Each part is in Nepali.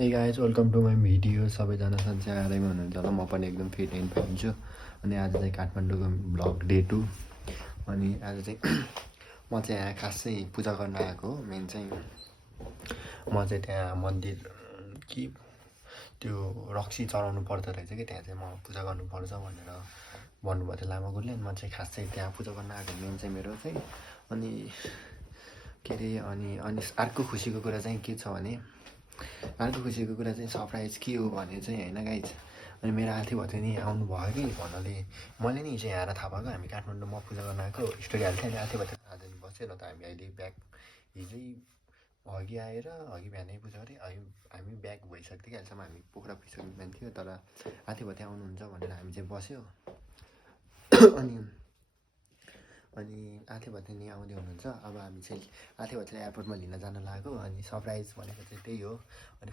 हे guys welcome to my video. सबैजना सन्चै आरामै हुनुहुन्छ होला। म पनि एकदम फिट एन्ड फाइन छु। अनि आज चाहिँ काठमाडौँको ब्लग डे 2। अनि आज चाहिँ म चाहिँ यहाँ खास चाहिँ पूजा गर्न आएको हो। मेन चाहिँ म चाहिँ त्यहाँ मन्दिर कि त्यो रक्सी चढाउनु पर्दो रहेछ कि त्यहाँ चाहिँ म पूजा गर्नुपर्छ भनेर भन्नुभएको थियो लामा गुरुले। अनि म चाहिँ खास चाहिँ त्यहाँ पूजा गर्न आएको मेन चाहिँ मेरो चाहिँ। अनि के अरे अनि अर्को खुसीको कुरा चाहिँ के छ भने अर्को खुसीको कुरा चाहिँ सरप्राइज के हो भने चाहिँ होइन गाइज। अनि मेरो आथी भयो थियो नि आउनु भयो कि भन्नाले मैले नि हिजो यहाँ आएर थाहा भएको हामी काठमाडौँमा पूजा गर्न आएको स्टोरी हाल्थेँ। अनि आथी भयो आज नि बस्यो न त हामी अहिले ब्याक हिजै अघि आएर अघि बिहानै पूजा गरेँ हामी ब्याक भइसक्थ्यो कि अहिलेसम्म हामी पोखरा पुगिसक्नु बिहान थियो। तर आथी भयो थियो आउनुहुन्छ भनेर हामी चाहिँ बस्यो। अनि आथे भथे नि आउँदै हुनुहुन्छ। अब हामी चाहिँ आथे भथेलाई एयरपोर्टमा लिन जान लागेको। अनि सरप्राइज भनेको चाहिँ त्यही हो। अनि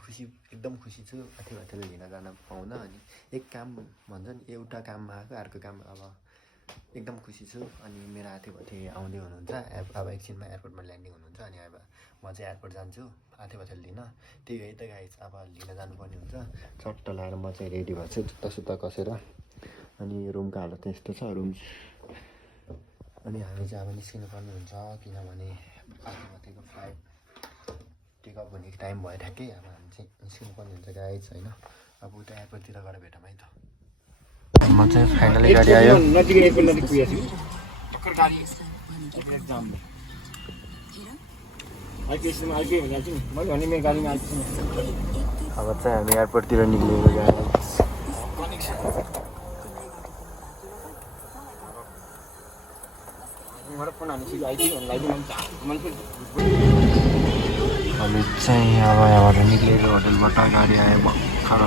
एकदम खुसी छु आथे भथेलाई लिन जान पाउन। अनि एक काम भन्छ नि एउटा काममा आएको अर्को काम अब एकदम खुसी छु। अनि मेरो आथे भथे आउँदै हुनुहुन्छ। अब एकछिनमा एयरपोर्टमा ल्यान्डिङ हुनुहुन्छ। अनि अब म चाहिँ एयरपोर्ट जान्छु आथे भथेलाई लिन। त्यही है त गाइज अब लिन जानुपर्ने हुन्छ। चट्ट लाएर म चाहिँ रेडी भएको छु जुत्ता सुत्ता कसेर। अनि रुमको हालत चाहिँ यस्तो छ रुम। अनि हामी चाहिँ अब निस्किनु पर्ने हुन्छ किनभने आथेको फ्लाइट टेकअप हुने टाइम भयो ठ्याक्कै। अब हामी चाहिँ निस्किनु पर्ने हुन्छ गाइज होइन। अब उता एयरपोर्टतिर गएर भेटौँ है त। म चाहिँ फाइनली गाडी आयो। अब चाहिँ हामी एयरपोर्टतिर निक्लिएको गाइज। हामी चाहिँ अब यहाँबाट निक्लेको होटलबाट गाडी आयो भर्खर।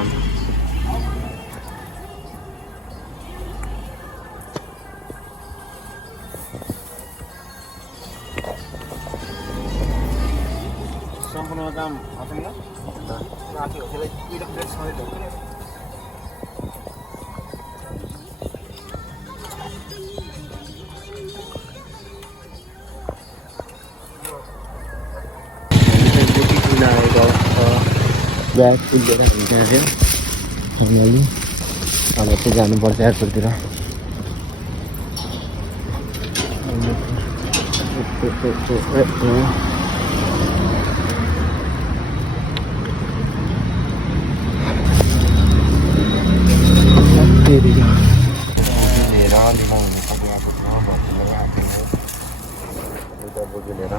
सम्पूर्ण काम ब्याग पुगेर हामी त्यहाँ थियो फाइनली। अब चाहिँ जानुपर्छ एयरपोर्टतिर। लिएर लिन हुने सबै एयरपोर्टमा भर्खर आएको एउटा बोजू लिएर।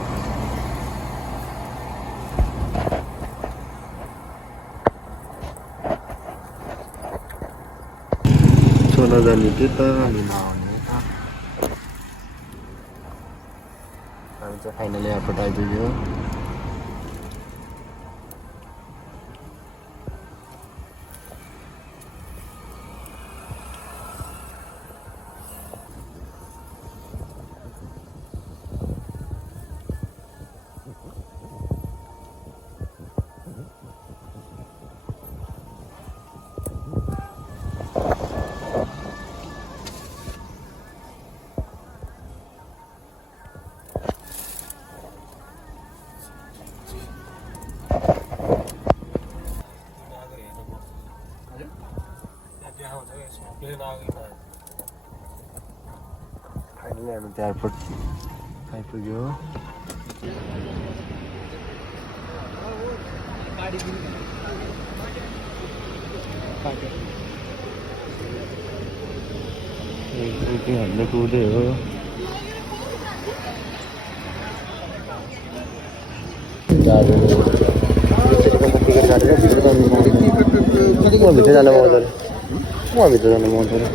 नजाने थियो त लिन आउने त। हामी चाहिँ फाइनली एयरपोर्ट आइपुग्यो। फाइनली हामी चाहिँ एयरपोर्ट आइपुग्यो। हामीले कुर्दै हो। भित्र जानु पाउँछ अरे भित्र जानु पाउँछ अरे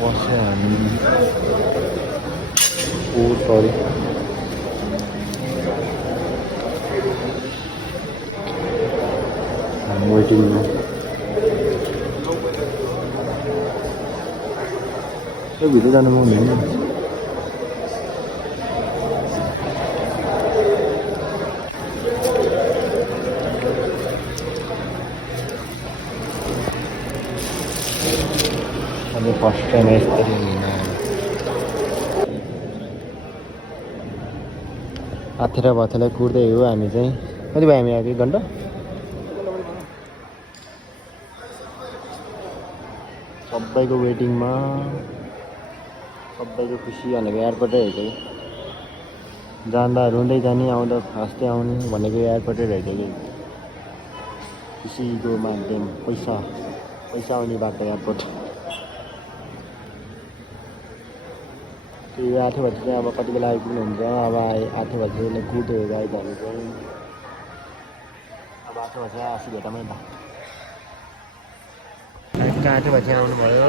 बस्यो हामी। ओ सरी वेटिङमा भित्र जानु पाउँदैन। अनि फर्स्ट टाइम यसरी आथेर भथेलाई कुर्दै हो हामी चाहिँ। कति भयो हामी आएको 1 घन्टा सबैको वेटिङमा सबैको खुसी भनेको एयरपोर्टै रहेछ कि जाँदा रुँदै जाने आउँदा हाँस्दै आउने भनेको एयरपोर्टै रहेछ कि खुसीको माध्यम पैसा आउने बाटो एयरपोर्ट त्यो 8 बजी चाहिँ अब कति बेला आइपुग्नुहुन्छ अब 8 बजी कुदेर गाइडहरू चाहिँ अब 8 बजी आसी भेटमै त 8 बजी आउनुभयो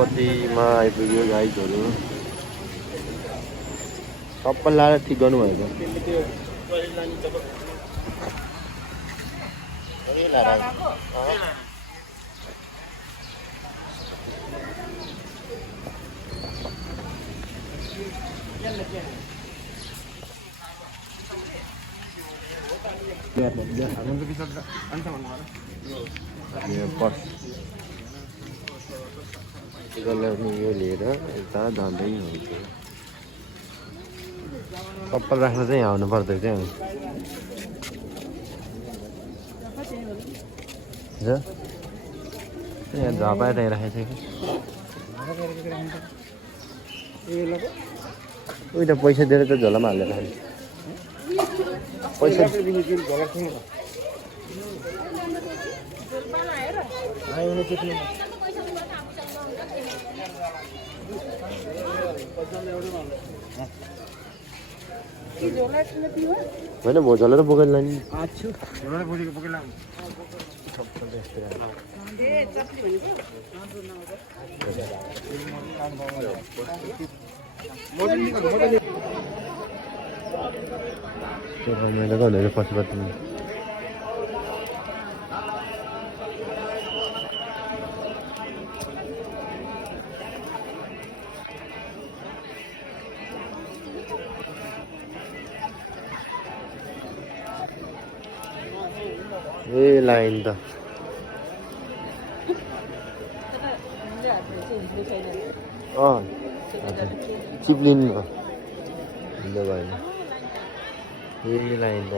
कतिमा आइपुग्यो गाइडहरू सबै लाएर ठिक गर्नुभएको यो लिएर यता जाँदै हुन्छ कप्पल राख्न चाहिँ आउनु पर्दै चाहिँ यहाँ झपाएर राखेको छ उही त पैसा दिएर त झोलामा हालेर पैसा होइन भोजला त बोकेर लाने पछि ए लाइन त चिप्लिनु हुन्छ भएन ए लाइन त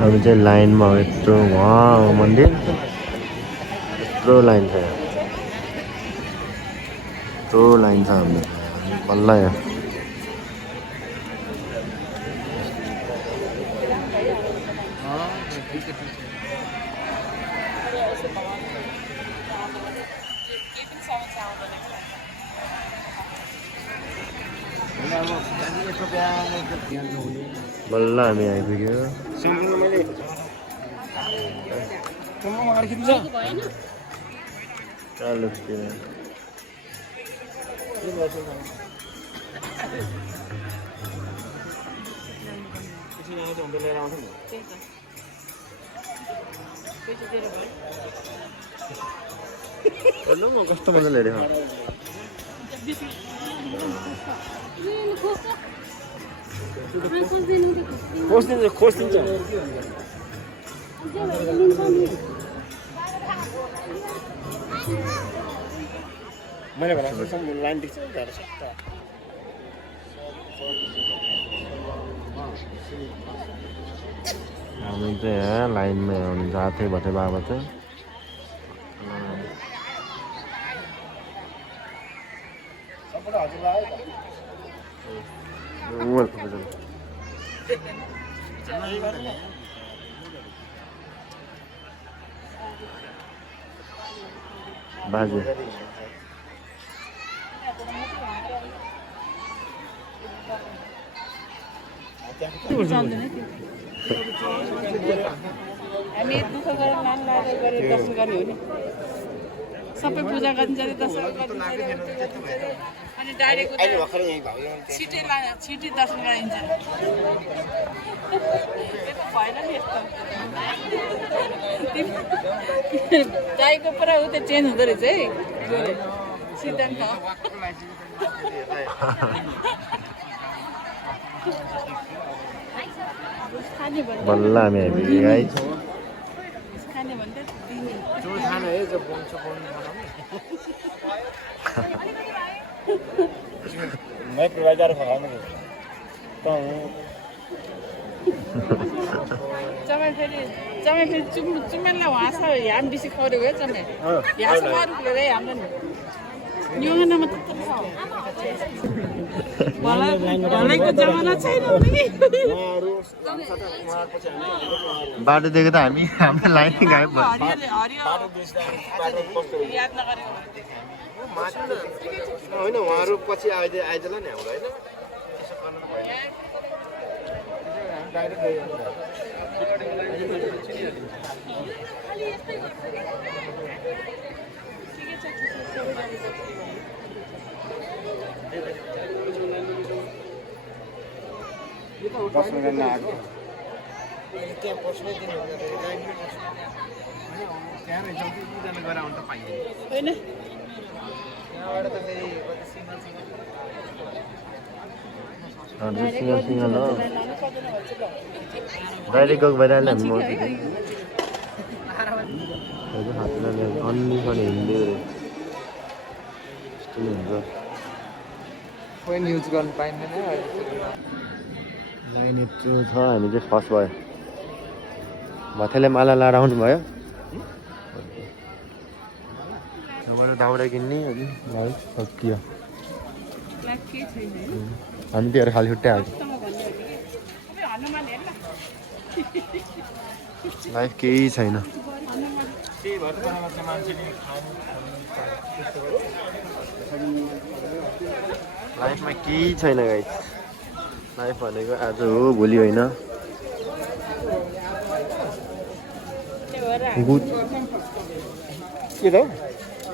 हामी चाहिँ लाइनमा हो यत्रो वहाँ मन्दिर यत्रो लाइन छ यत्रो लाइन छ हाम्रो बल्ल यहाँ बल्ल हामी आइपुग्यो चालु कस्तो मजाले हेरेको खोजिदिन्छ मैले भनेको लाइन देख्छ हामी चाहिँ यहाँ लाइनमा आउनु जाथे भटे बाबा चाहिँ बाजे हामी दुःख गरेर लान लागेर दर्शन गर्ने हो नि सबै पूजा गरिन्छ अरे दर्शन गरिन्छ अरे अनि डाइरेक्ट छिटै दर्शन गरिन्छ भएन नि यस्तो गाईको पुरा उ त्यो चेन्ज हुँदो रहेछ है सिद्धान्त बल्ल हामी आइपुग्यो गाइस खाने भन्दा जो खाना है जो बोन्छ बोल्नु मैं प्रोवाइडर खराउने त चमेल फेरि चुमेललाई हाँस ह्याम बेसी खरेको है चमेल ह्यास मारुको रे हाम्रो नि न्युगनमा त भलाइको जमाना छैन नि बाटो देख्यो त हामी हाम्रो लाइन गायब भयो याद नगरेको होइन उहाँहरू पछि आइदिएला नि हाम्रो होइन बस्नु गर्न आएको त्यहाँ बस्नै दिनु त्यहाँ रहेछ दुईजना गएर आउनु त पाइएन होइन त्यहाँबाट त फेरि सिंगल हो डाइरेक्ट गएको भइरहेको हामी अन्नी पनि हिँड्दै यस्तो हुन्छ फोन युज गर्नु पाइँदैन लाइन यत्रो छ हामी चाहिँ फर्स्ट भयो भथेले माला लाएर आउनु भयो यहाँबाट दाउरा किन्ने अनि भाइ सकियो हामी त्योहरू खाली छुट्टै हाल्छ लाइफ केही छैन लाइफमा केही छैन गाइस लाइफ भनेको आज हो भोलि होइन के त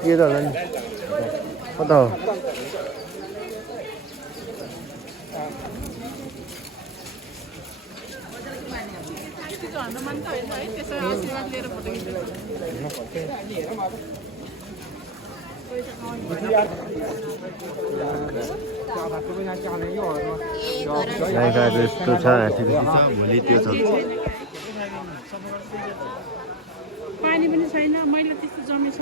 के त होला नि कता हो हनुमान त होइन है त्यसो आशीर्वाद लिएर फोटो लाइफ आज यस्तो छ हाँसी छ भोलि त्यो छ पानी पनि छैन मैला त्यस्तो जमेछ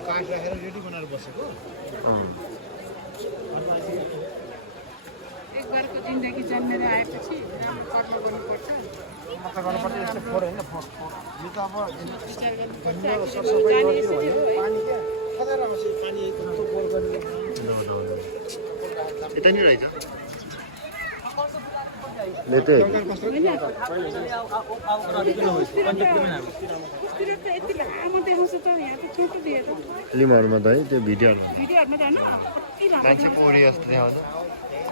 काठ राखेर रेडी बनाएर बसेको एक बारको जिन्दगी जन्मेर आएपछि राम्रो कर्म गर्नुपर्छ यस्तो फोहोर होइन यो त अब विचार गर्नुपर्छ जाने यसरी हो है यता नि रहेछ लेतै यति लामो देखाउँछ त यहाँ त छोटो दिएर फिल्महरूमा त है त्यो भिडियोहरूमा भिडियोहरूमा त होइन कति लामो मान्छे पौडी जस्तो देखाउँछ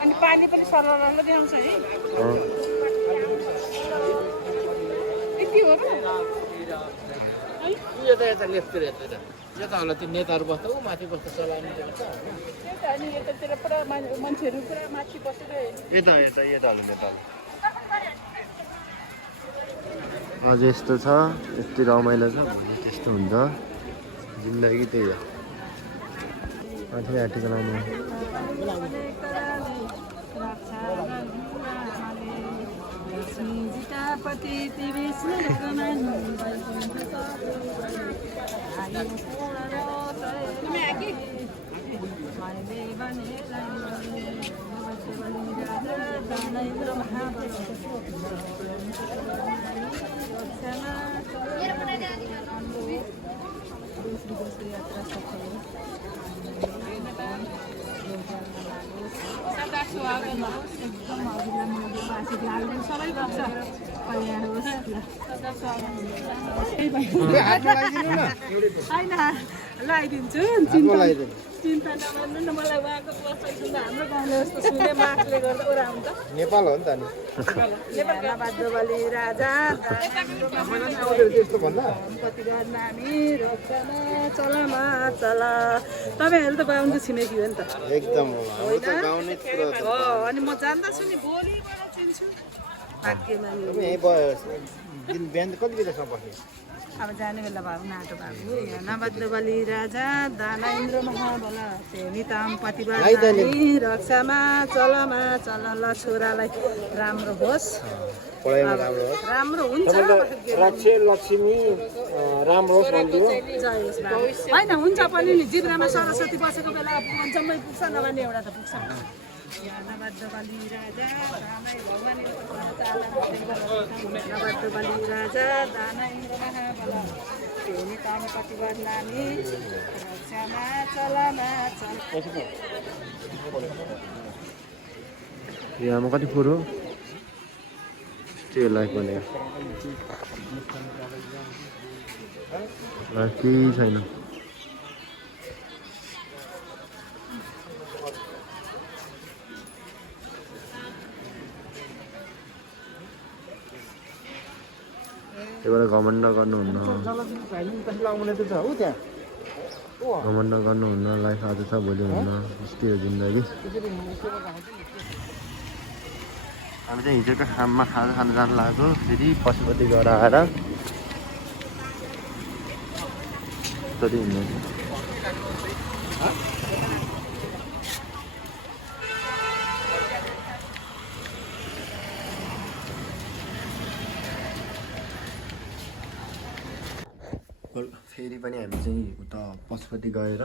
अनि पानी पनि सरल देखाउँछ है यति हो र यता लेफ्टतिर यता यता होला त्यो नेताहरू बस्दा ऊ माथि बस्दा चलाउने अनि यतातिर पुरा मान्छेहरू पुरा माथि बसेर यता हाल्नु नेता आज यस्तो छ यति रमाइलो छ भोलि त्यस्तो हुन्छ जिन्दगी त्यही हो माथि आँटीको लाउनु एकदम हजुरलाई सबै गर्छ कल्याण होस् ल होइन लगाइदिन्छु चिन्ता नगर्नु न मलाई उहाँको प्रस्ताव सुन्दा हाम्रो गाउँले जस्तो सुने मार्क्सले गर्दा ओरा हुन्छ नेपाल हो नि त नि बाध्यबली राजा त्यस्तो भन्दा सम्पत्ति गर्न हामी रोक्छमा चलामा चला तपाईँहरू त गाउँको छिमेकी हो नि त एकदम हो अनि म जान्दछु नि भोलिबाट चिन्छु भाग्यमा दिन बिहान कति बेलासम्म बस्ने अब जाने बेला भएको नाटो भएको नबद्ध बलि राजा दाना इन्द्र महाबल सेमिताम पतिवादी रक्षामा चलमा चल ल छोरालाई राम्रो होस् राम्रो हुन्छ लक्ष्मी राम्रो होइन हुन्छ पनि नि जिब्रामा सरस्वती बसेको बेला पञ्चमै पुग्छ नभए नि एउटा त पुग्छ नबद्ध बलि राजा नबद्ध बलि राजा दाना इन्द्र महाबल सेमिताम पतिवादी रक्षामा चलमा चल यहाँ कति फोर हो त्यो लाइफ भनेको केही छैन त्यही घमण्ड गर्नुहुन्न घमण्ड गर्नुहुन्न लाइफ आज छ भोलि हुन्न यस्तै हो जिन्दगी हामी चाहिँ हिजोको खाममा खाजा खान जानु लाग्यो फेरि पशुपति गएर आएर यसरी हिँड्नु फेरि पनि हामी चाहिँ उता पशुपति गएर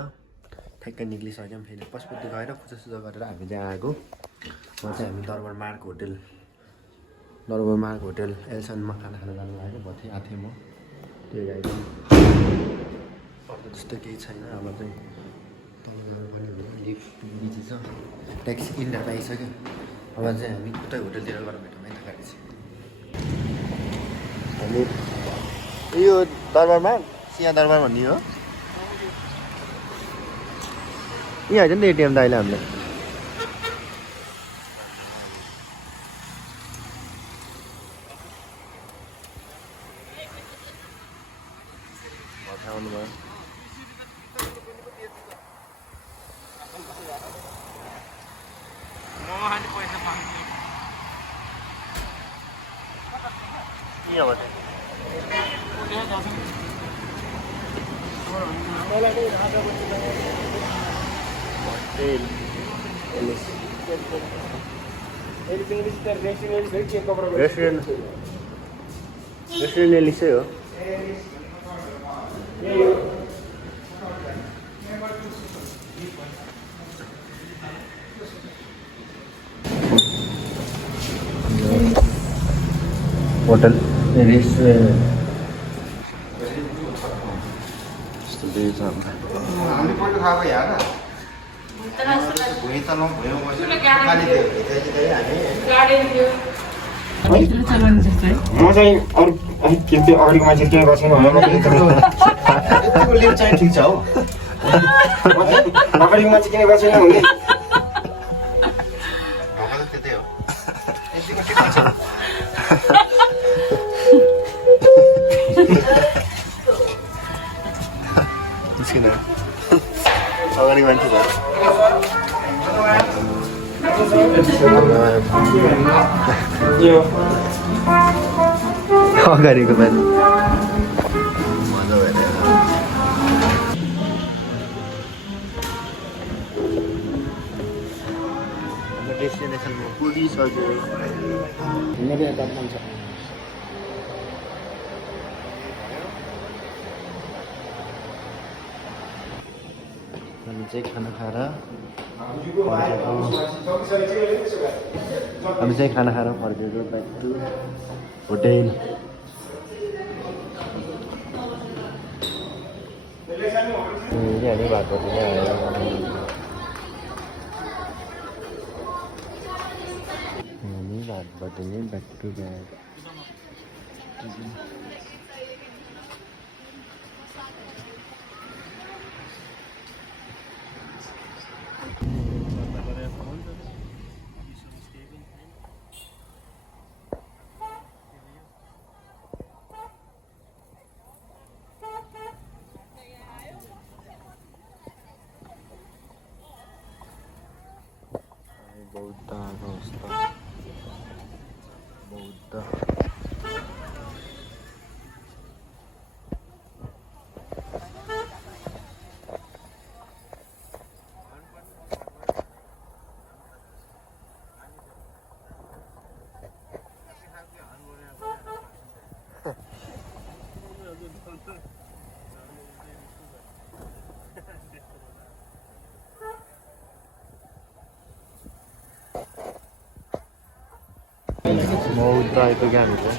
ठ्याक्कै निक्लिसक्यौँ फेरि पशुपति गएर पूजासुजा गरेर हामी चाहिँ आएको उहाँ चाहिँ हामी दरबार मार्ग होटेल एलसनमा खाना खान जानु लागेको भथेँ आएको थिएँ म त्यही आएको त्यस्तो केही छैन अब चाहिँ तल जानुपर्ने हो लिफ्ट बिजी छ ट्याक्सी किनेर आइसक्यो अब चाहिँ हामी उतै होटेलतिर गएर भेटौँ है त गाडी चाहिँ हामी यो दरबारमा सिंह दरबार भन्ने हो यहाँ आइज नि त एटिएम त अहिले हामीले आउनुभयो रेस्टुरेन्ट एलिसै हो होटल रेस्टुरेन्ट यस्तो देखेको छ हामीले पहिलो खाएको यहाँ भुइँ तल भयो म चाहिँ अरू अलिक के त्यो अगाडिको मान्छे केही गर्छ भने चाहिँ ठिक छ हो अगाडिको मान्छे किन गर्छ भने त्यतै हो निस्किन अगाडि मान्छे छ अगाडिको मान्छे मजा भएर डेस्टिनेसनमा पुगिसक्यो हामी चाहिँ खाना खाएर फर्केको ब्याक टु होटेल हामी भातपट्टि नै आएर हामी भातपट्टि नै ब्याक टु ब्याक बौद्ध अवस्था बौद्ध बौद्ध आइपुग्यो हामी चाहिँ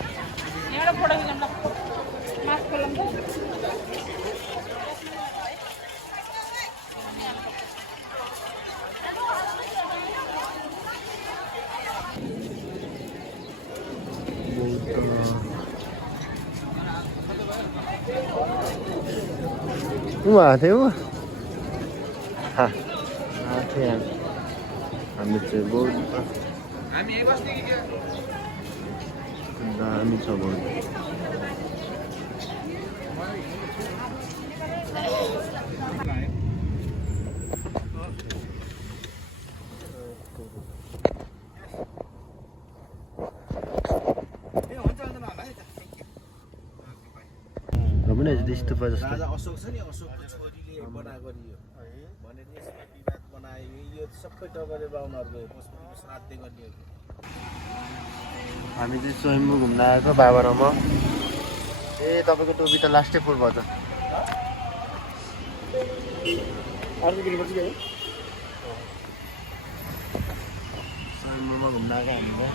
उहाँ थियो हामी चाहिँ बौद्ध दामी छ बौद्ध र पनि त्यस्तो जस्तो राजा अशोक छ नि अशोकको छोरीले बनाएको नि यो भनेर यसमा विवाद बनायो यो सबै टगरे बाहुनहरुको पशुपतिको श्राद्ध गर्ने हो हामी चाहिँ स्वयम्भू घुम्न आएको बाबारामा ए तपाईँको टोपी त लास्टै पुल भयो त स्वयम्भूमा घुम्न आएको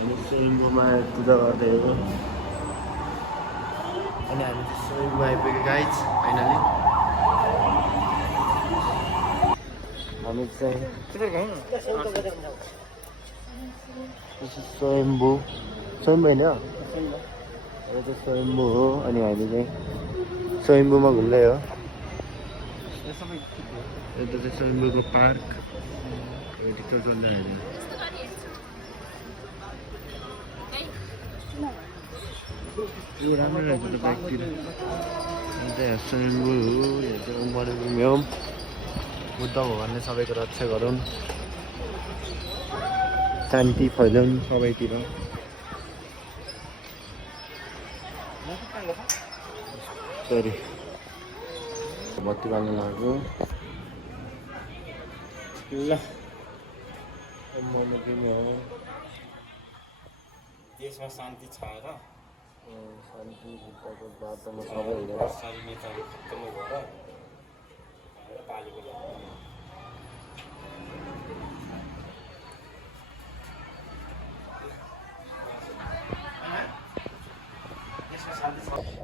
हामी स्वयम्भूमा पूजा गर्दै हो अनि हामी चाहिँ स्वयम्भू आइपुग्यो गाइज फाइनली हामी चाहिँ स्वयम्भू स्वयम्भू होइन यो चाहिँ स्वयम्भू हो अनि हामी चाहिँ स्वयम्भूमा घुम्दै हो यता चाहिँ स्वयम्भूको पार्क टिकट चल्दैन यो राम्रो रहेछ त ब्यागतिर स्वयम्भू हो यो चाहिँ उमरेको बुद्ध भगवान्ले सबैको रक्षा गरून् शान्ति फैलाउन् सबैतिर सरी बत्ती बाल्न लाग्यो ल देशमा शान्ति छ र शान्ति बुद्धको बाटोमा सबै हुँदैन सारी नेताहरू खत्तम भएर पालेको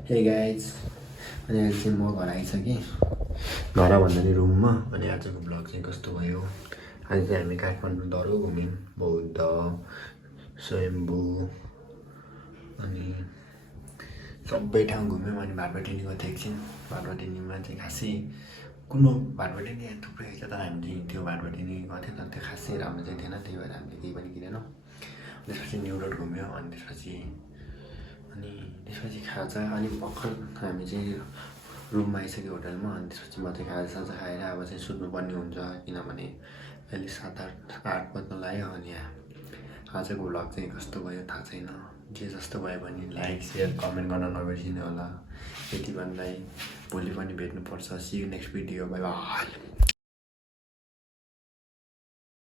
हे गाइज अनि आज चाहिँ म घर आइसकेँ घर भन्दा नि रुममा अनि आजको ब्लग चाहिँ कस्तो भयो आज चाहिँ हामी काठमाडौँ दरो घुम्यौँ बौद्ध स्वयम्भू अनि सबै ठाउँ घुम्यौँ अनि भाटपाटिनी गएको थियो एकछिन भाटपाटिनीमा चाहिँ खासै कुनो भाटपाटिनी थुप्रै छ तर हामी चाहिँ त्यो भाटपाटिनी गएको थियो तर त्यो खासै राम्रो चाहिँ थिएन त्यही भएर हामीले केही पनि किनेनौँ त्यसपछि न्यु रोड घुम्यौँ अनि त्यसपछि खाजा अनि भर्खर हामी चाहिँ रुममा आइसक्यो होटलमा अनि त्यसपछि म चाहिँ खाजासाजा खाएर अब चाहिँ सुत्नुपर्ने हुन्छ किनभने अहिले 7-8 बज्न लाग्यो अनि आजको भ्लग चाहिँ कस्तो भयो थाहा छैन जे जस्तो भयो भने लाइक सेयर कमेन्ट गर्न नबिर्सिनु होला यति भन्दै भोलि पनि भेट्नुपर्छ see you next video bye by